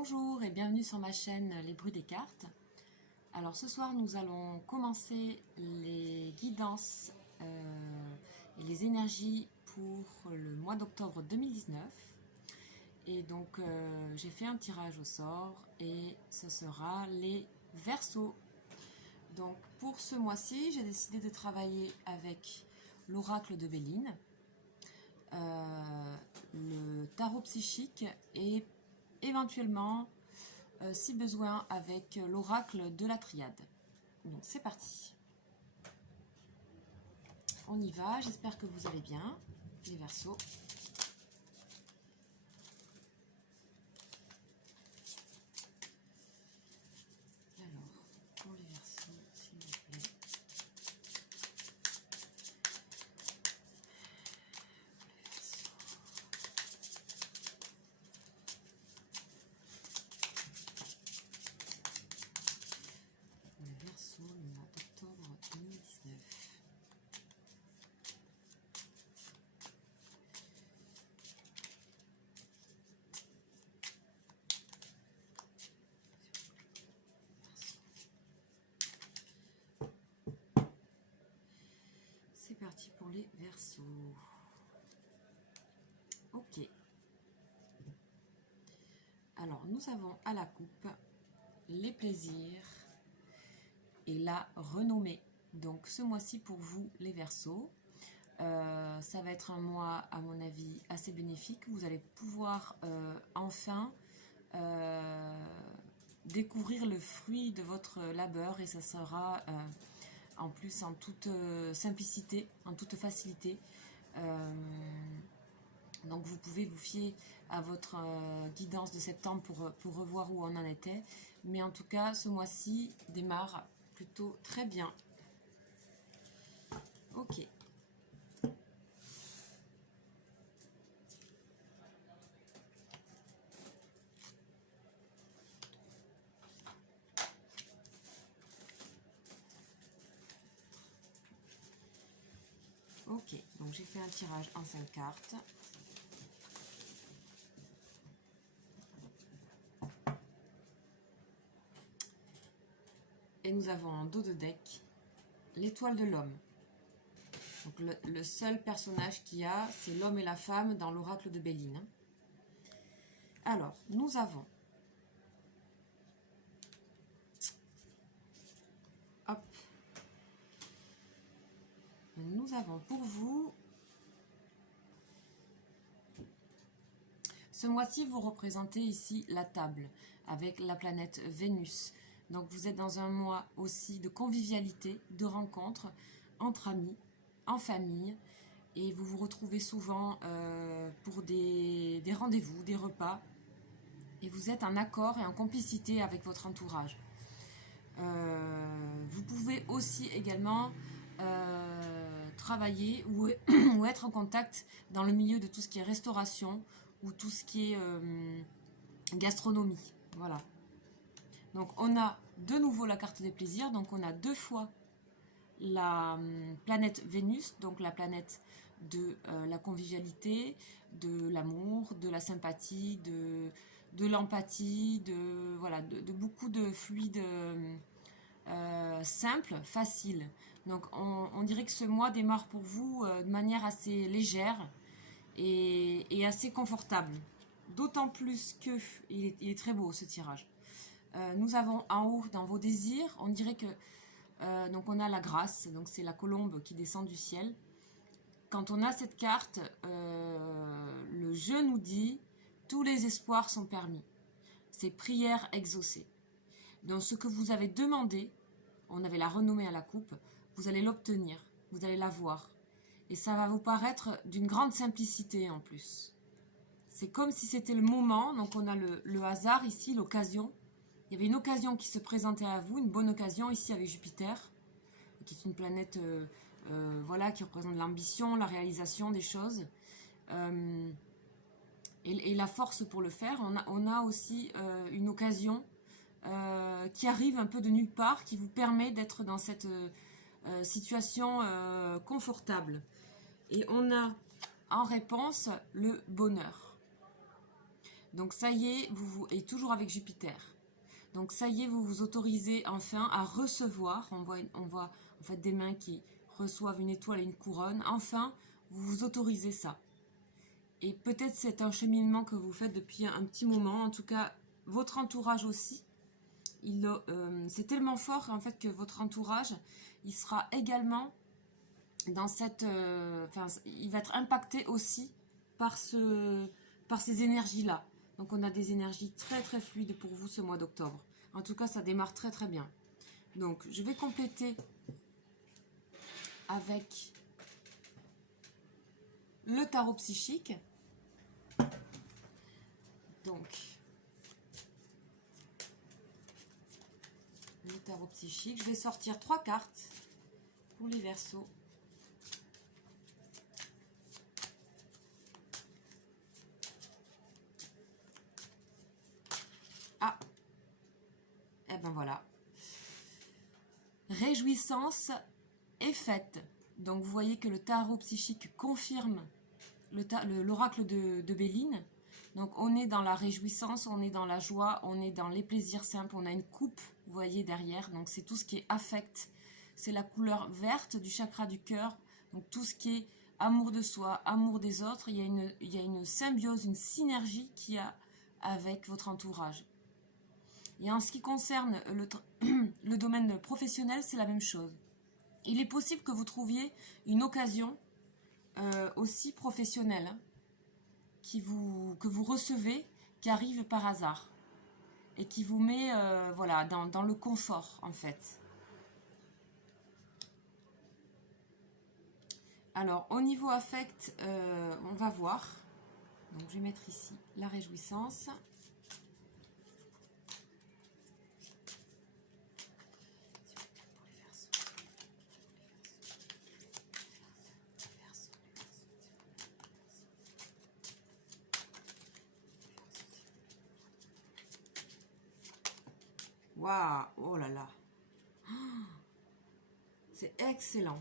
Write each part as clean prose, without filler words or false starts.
Bonjour et bienvenue sur ma chaîne Les Bruits des Cartes. Alors ce soir nous allons commencer les guidances et les énergies pour le mois d'octobre 2019. Et donc j'ai fait un tirage au sort et ce sera les Verseaux. Donc pour ce mois-ci j'ai décidé de travailler avec l'oracle de Béline, le tarot psychique et éventuellement, si besoin, avec l'oracle de la triade. Donc c'est parti. On y va, j'espère que vous allez bien, les Verseaux. Alors, pour les Verseaux, s'il vous plaît. Le Verseau, le mois d'octobre 2019. C'est parti pour les Verseaux. Ok. Alors, nous avons à la coupe les plaisirs et la renommée. Donc ce mois-ci pour vous les Verseaux, ça va être un mois à mon avis assez bénéfique. Vous allez pouvoir enfin découvrir le fruit de votre labeur et ça sera en plus en toute simplicité, en toute facilité. Donc vous pouvez vous fier à votre guidance de septembre pour revoir où on en était. Mais en tout cas, ce mois-ci démarre plutôt très bien. Ok. Ok, donc j'ai fait un tirage en 5 cartes. Et nous avons en dos de deck l'étoile de l'homme. Donc le seul personnage qu'il y a, c'est l'homme et la femme dans l'oracle de Béline. Alors, nous avons... Hop. Nous avons pour vous... Ce mois-ci, vous représentez ici la table avec la planète Vénus. Donc vous êtes dans un mois aussi de convivialité, de rencontres entre amis, en famille. Et vous vous retrouvez souvent pour des rendez-vous, des repas. Et vous êtes en accord et en complicité avec votre entourage. Vous pouvez aussi également travailler ou être en contact dans le milieu de tout ce qui est restauration ou tout ce qui est gastronomie. Voilà. Donc on a de nouveau la carte des plaisirs. Donc on a deux fois la planète Vénus, donc la planète de la convivialité, de l'amour, de la sympathie, de l'empathie, de beaucoup de fluides simples, faciles. Donc on dirait que ce mois démarre pour vous de manière assez légère et assez confortable. D'autant plus que il est très beau ce tirage. Nous avons en haut dans vos désirs, on dirait que donc on a la grâce, donc c'est la colombe qui descend du ciel. Quand on a cette carte, le jeu nous dit tous les espoirs sont permis. C'est prière exaucée. Donc ce que vous avez demandé, on avait la renommée à la coupe, vous allez l'obtenir, vous allez l'avoir. Et ça va vous paraître d'une grande simplicité en plus. C'est comme si c'était le moment, donc on a le hasard ici, l'occasion. Il y avait une occasion qui se présentait à vous, une bonne occasion ici avec Jupiter, qui est une planète voilà, qui représente l'ambition, la réalisation des choses. Et la force pour le faire. On a aussi une occasion qui arrive un peu de nulle part, qui vous permet d'être dans cette situation confortable. Et on a en réponse le bonheur. Donc ça y est, et toujours avec Jupiter. Donc ça y est, vous vous autorisez enfin à recevoir. On voit en fait des mains qui reçoivent une étoile et une couronne. Enfin, vous vous autorisez ça. Et peut-être c'est un cheminement que vous faites depuis un petit moment. En tout cas, votre entourage aussi. C'est tellement fort en fait que votre entourage, il sera également dans cette... il va être impacté aussi par ces énergies-là. Donc on a des énergies très très fluides pour vous ce mois d'octobre. En tout cas, ça démarre très très bien. Donc je vais compléter avec le tarot psychique. Donc, le tarot psychique. Je vais sortir 3 cartes pour les Verseaux. Ah, et ben voilà. Réjouissance est faite. Donc vous voyez que le tarot psychique confirme l'oracle de Béline. Donc on est dans la réjouissance, on est dans la joie, on est dans les plaisirs simples, on a une coupe, vous voyez derrière, donc c'est tout ce qui est affect, c'est la couleur verte du chakra du cœur, donc tout ce qui est amour de soi, amour des autres, il y a une symbiose, une synergie qu'il y a avec votre entourage. Et en ce qui concerne le domaine professionnel, c'est la même chose. Il est possible que vous trouviez une occasion aussi professionnelle, hein, que vous recevez, qui arrive par hasard et qui vous met voilà, dans le confort en fait. Alors au niveau affect, on va voir. Donc je vais mettre ici la réjouissance. Waouh, oh là là. C'est excellent.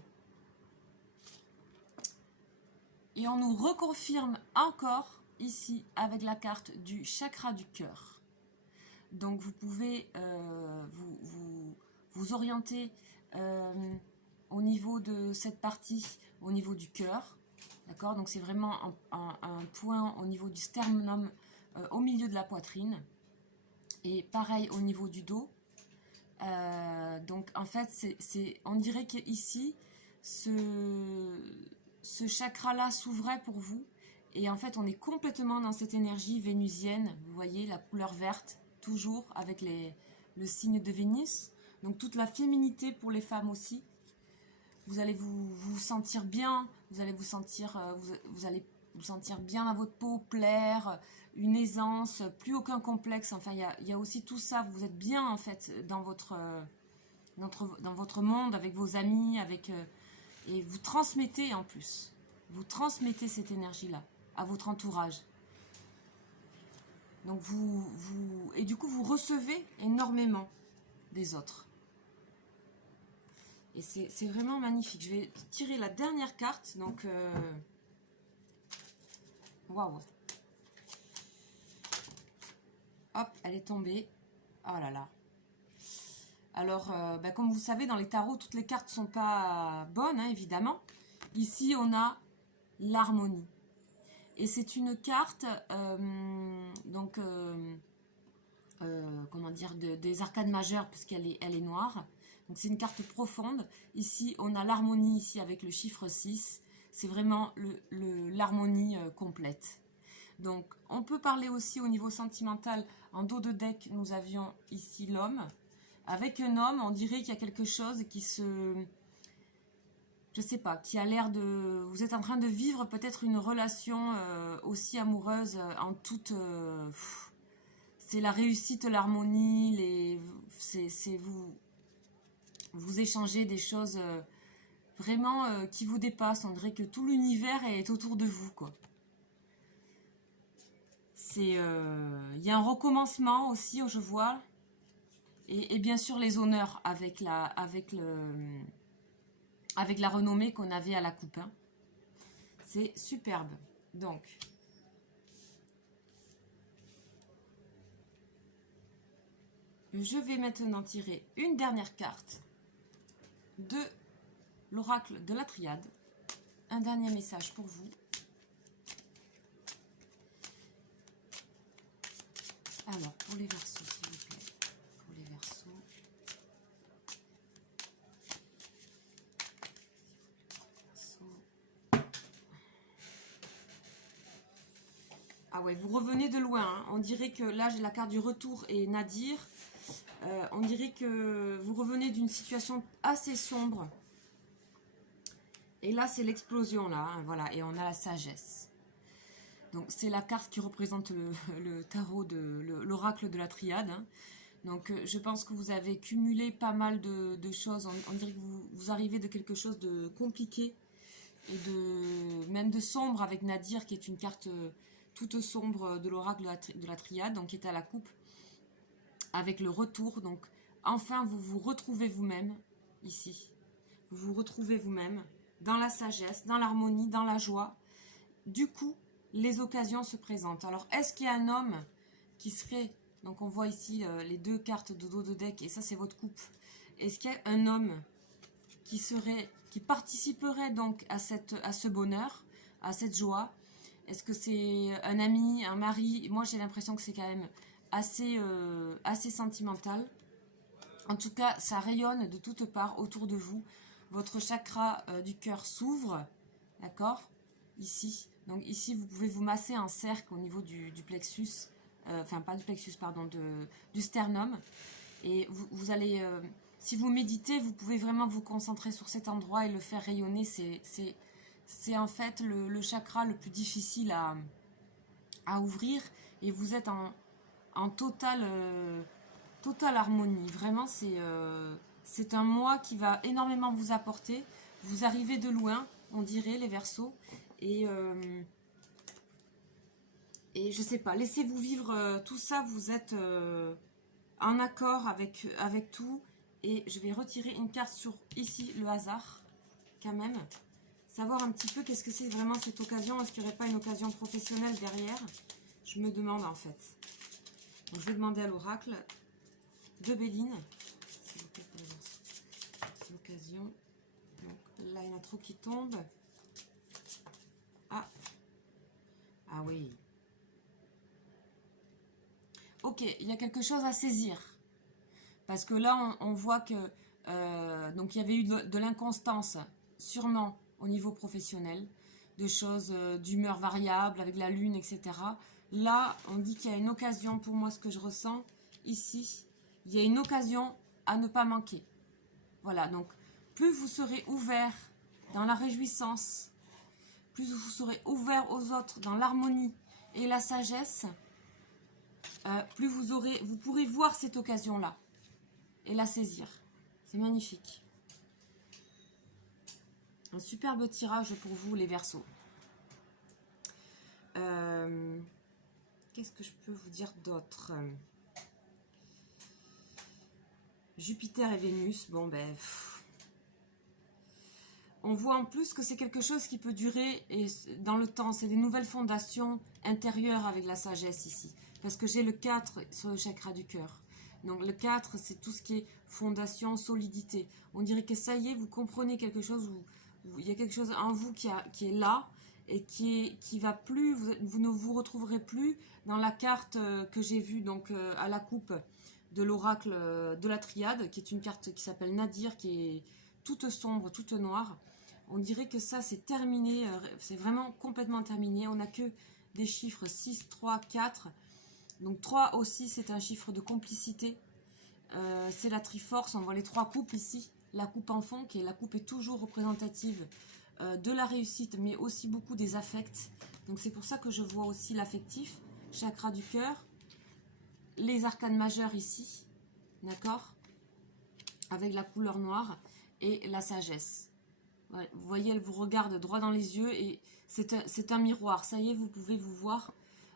Et on nous reconfirme encore ici avec la carte du chakra du cœur. Donc vous pouvez vous orienter au niveau de cette partie, au niveau du cœur. D'accord? Donc c'est vraiment un point au niveau du sternum, au milieu de la poitrine. Et pareil au niveau du dos. Donc en fait, on dirait qu'ici, ce chakra-là s'ouvrait pour vous. Et en fait, on est complètement dans cette énergie vénusienne. Vous voyez, la couleur verte, toujours avec le signe de Vénus. Donc toute la féminité pour les femmes aussi. Vous allez vous sentir bien. Vous allez vous sentir, vous allez vous sentir bien dans votre peau, plaire, une aisance, plus aucun complexe. Enfin, il y a aussi tout ça. Vous êtes bien en fait dans votre monde, avec vos amis, et vous transmettez en plus. Vous transmettez cette énergie-là à votre entourage. Donc et du coup, vous recevez énormément des autres. Et c'est vraiment magnifique. Je vais tirer la dernière carte. Donc, waouh. Hop, elle est tombée. Oh là là. Alors, comme vous savez, dans les tarots, toutes les cartes ne sont pas bonnes, hein, évidemment. Ici, on a l'harmonie. Et c'est une carte, comment dire, des arcanes majeures, puisqu'elle elle est noire. Donc, c'est une carte profonde. Ici, on a l'harmonie, ici, avec le chiffre 6. C'est vraiment l'harmonie complète. Donc, on peut parler aussi au niveau sentimental. En dos de deck, nous avions ici l'homme. Avec un homme, on dirait qu'il y a quelque chose qui je sais pas, qui a l'air de... Vous êtes en train de vivre peut-être une relation aussi amoureuse en toute... c'est la réussite, l'harmonie, vous échangez des choses vraiment qui vous dépassent. On dirait que tout l'univers est autour de vous, quoi. Il y a un recommencement aussi, je vois. Et bien sûr les honneurs avec la renommée qu'on avait à la coupe. Hein. C'est superbe. Donc, Je vais maintenant tirer une dernière carte de l'oracle de la triade. Un dernier message pour vous. Alors, pour les Verseaux, s'il vous plaît. Pour les Verseaux. Ah ouais, vous revenez de loin. Hein. On dirait que là, j'ai la carte du retour et Nadir. On dirait que vous revenez d'une situation assez sombre. Et là, c'est l'explosion, là. Hein, voilà, et on a la sagesse. Donc, c'est la carte qui représente le tarot de l'oracle de la triade. Hein. Donc, je pense que vous avez cumulé pas mal de choses. On dirait que vous arrivez de quelque chose de compliqué et même de sombre avec Nadir, qui est une carte toute sombre de l'oracle de la triade, donc qui est à la coupe, avec le retour. Donc, enfin, vous vous retrouvez vous-même, ici. Vous vous retrouvez vous-même, dans la sagesse, dans l'harmonie, dans la joie. Du coup, les occasions se présentent. Alors, est-ce qu'il y a un homme qui serait... Donc, on voit ici les deux cartes de dos de deck, et ça, c'est votre coupe. Est-ce qu'il y a un homme qui participerait donc à ce bonheur, à cette joie? Est-ce que c'est un ami, un mari? Moi, j'ai l'impression que c'est quand même assez sentimental. En tout cas, ça rayonne de toutes parts autour de vous. Votre chakra du cœur s'ouvre, d'accord? Ici. Donc ici, vous pouvez vous masser un cercle au niveau du plexus, enfin pas du plexus, pardon, du sternum. Et vous allez, si vous méditez, vous pouvez vraiment vous concentrer sur cet endroit et le faire rayonner. C'est en fait le chakra le plus difficile à ouvrir. Et vous êtes en totale harmonie. Vraiment, c'est un mois qui va énormément vous apporter. Vous arrivez de loin, on dirait, les Verseaux. Et je sais pas, laissez-vous vivre tout ça. Vous êtes en accord avec tout. Et je vais retirer une carte sur, ici, le hasard, quand même. Savoir un petit peu qu'est-ce que c'est vraiment cette occasion. Est-ce qu'il n'y aurait pas une occasion professionnelle derrière? Je me demande, en fait. Donc, je vais demander à l'oracle de Béline, s'il vous plaît, pour les Verseaux. C'est l'occasion. Donc, là, il y en a trop qui tombent. Ah. Ah oui. Ok, il y a quelque chose à saisir. Parce que là, on voit que donc il y avait eu de l'inconstance, sûrement au niveau professionnel, de choses d'humeur variable avec la lune, etc. Là, on dit qu'il y a une occasion, pour moi, ce que je ressens ici, il y a une occasion à ne pas manquer. Voilà, donc plus vous serez ouvert dans la réjouissance, plus vous serez ouvert aux autres dans l'harmonie et la sagesse, plus vous pourrez voir cette occasion-là et la saisir. C'est magnifique. Un superbe tirage pour vous, les Verseaux. Qu'est-ce que je peux vous dire d'autre? Jupiter et Vénus, bon ben... On voit en plus que c'est quelque chose qui peut durer dans le temps. C'est des nouvelles fondations intérieures avec la sagesse ici. Parce que j'ai le 4 sur le chakra du cœur. Donc le 4, c'est tout ce qui est fondation, solidité. On dirait que ça y est, vous comprenez quelque chose, où il y a quelque chose en vous qui est là et qui va plus, vous ne vous retrouverez plus dans la carte que j'ai vue donc à la coupe de l'oracle de la triade, qui est une carte qui s'appelle Nadir, qui est toute sombre, toute noire. On dirait que ça c'est terminé, c'est vraiment complètement terminé. On n'a que des chiffres 6, 3, 4. Donc 3 aussi, c'est un chiffre de complicité. C'est la Triforce, on voit les 3 coupes ici. La coupe en fond, la coupe est toujours représentative de la réussite, mais aussi beaucoup des affects. Donc c'est pour ça que je vois aussi l'affectif, chakra du cœur, les arcanes majeures ici, d'accord, avec la couleur noire, et la sagesse. Ouais, vous voyez, elle vous regarde droit dans les yeux, et c'est un miroir. Ça y est, vous pouvez vous voir.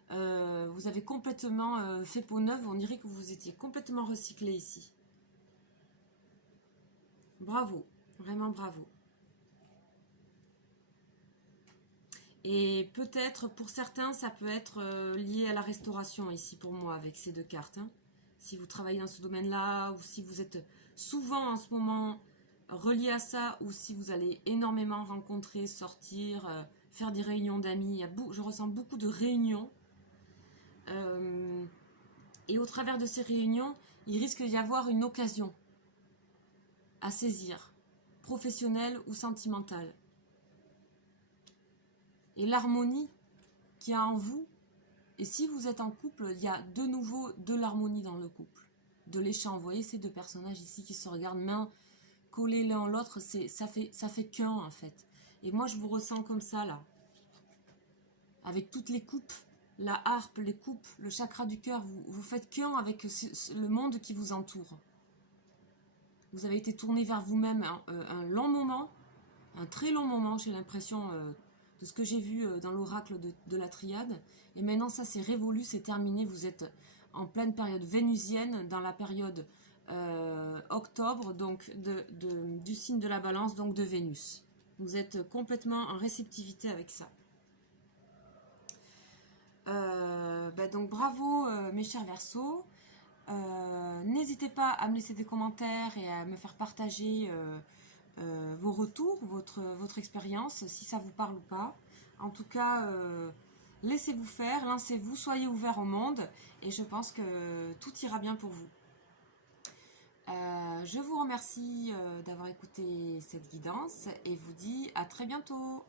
Vous avez complètement fait peau neuve. On dirait que vous étiez complètement recyclé ici. Bravo, vraiment bravo. Et peut-être pour certains, ça peut être lié à la restauration ici pour moi avec ces deux cartes. Hein. si vous travaillez dans ce domaine-là, ou si vous êtes souvent en ce moment relié à ça, ou si vous allez énormément rencontrer, sortir, faire des réunions d'amis. Je ressens beaucoup de réunions. Et au travers de ces réunions, il risque d'y avoir une occasion à saisir, professionnelle ou sentimentale. Et l'harmonie qu'il y a en vous, et si vous êtes en couple, il y a de nouveau de l'harmonie dans le couple, de l'échange. Vous voyez ces deux personnages ici qui se regardent main collés l'un l'autre, ça fait qu'un en fait. Et moi je vous ressens comme ça là, avec toutes les coupes, la harpe, les coupes, le chakra du cœur, vous faites qu'un avec le monde qui vous entoure. Vous avez été tourné vers vous-même un long moment, un très long moment, j'ai l'impression, de ce que j'ai vu dans l'oracle de la triade. Et maintenant, ça c'est révolu, c'est terminé. Vous êtes en pleine période vénusienne, dans la période octobre, donc du signe de la balance, donc de Vénus. Vous êtes complètement en réceptivité avec ça. Donc bravo mes chers Verseaux. N'hésitez pas à me laisser des commentaires et à me faire partager vos retours, votre expérience, si ça vous parle ou pas. En tout cas, laissez-vous faire, lancez-vous, soyez ouverts au monde et je pense que tout ira bien pour vous. Je vous remercie d'avoir écouté cette guidance et vous dis à très bientôt.